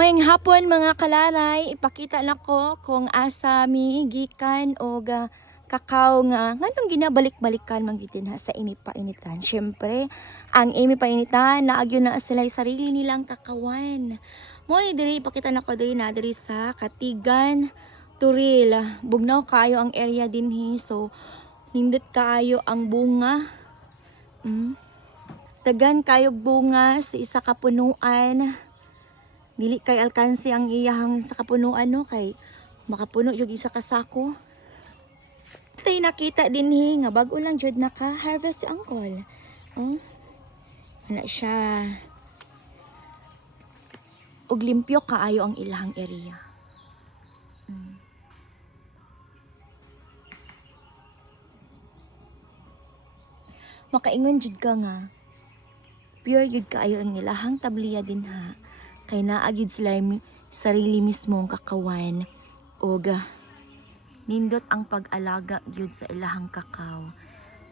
Mayong hapon mga kalaray, ipakita na ko kung asa mi gikan o kakao nga nganong ginabalik-balikan mangitin ha sa inipainitan. Syempre, ang inipainitan naagyo na sila sarili nilang kakawan. Mo diri ipakita na ko diri sa Katigan, Turil. Bugnaw kaayo ang area dinhi, so nindot kaayo ang bunga. Tagan kayo bunga sa isa ka punuan. Dili kay alkansi ang iyahang sa kapunuan no, kay makapuno yung isa ka sako. Tay nakita dinhi nga bag-o lang jud naka-harvest si Uncle. Oh. Ana siya. Og limpyo kaayo ang ilahang area. Makaingon jud ka nga pure jud kaayo ang ilahang tabliya din ha. Kay naagid sila sarili mismong kakawan o nindot ang pag-alaga gyud sa ilahang kakao.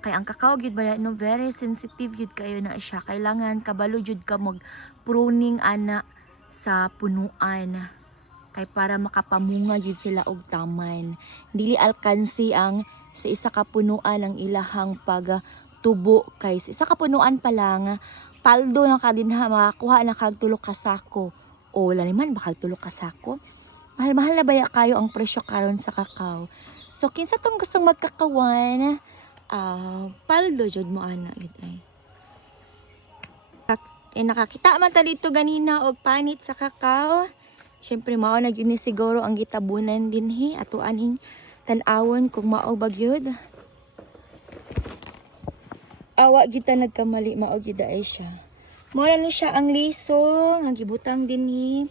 Kay ang kakao gyud ba no, very sensitive gyud kayo na siya. Kailangan kabalo jud ka mag pruning ana sa punuan. Kay para makapamunga gyud sila og taman. Dili alkansi ang sa isa ka punuan ang ilahang pagtubo, kay sa isa ka punuan pa lang paldo na ka din ha, makakuha na kag tulo ka sako. O laliman bakal tulo ka sako. Mahal-mahal na baya kayo ang presyo karon sa kakao. So kinsa tong gustong magkakawan, paldo jud mo ana gid ay. Nakakita man ta dito ganina og panit sa kakao. Syempre mao na gyud ni siguro ang gitabunan dinhi ato aning tan-awon kung mao ba gyud. Awa kita nagkamali, mao gyud ay siya. Mora ni siya ang liso nga gibutang dinhi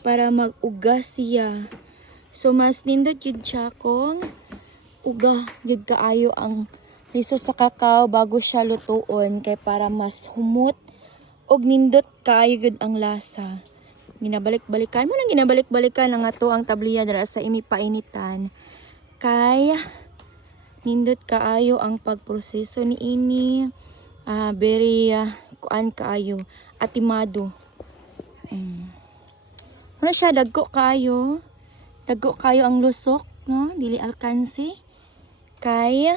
para mag-ugas siya. So mas nindot gyud siya kung uga gyud kaayo ang liso sa kakao bago siya lutuon, kay para mas humot og nindot kaayo gyud ang lasa. Ginabalik-balikan mo nang ginabalik-balikan ang ato ang tabliya dira sa inipainitan. Kay nindot kaayo ang pagproseso ni ini, very kuan kaayo, atimado. Ano siya, dagko kayo ang lusok, no? Dili alkansi. Kay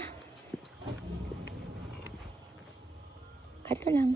kato lang.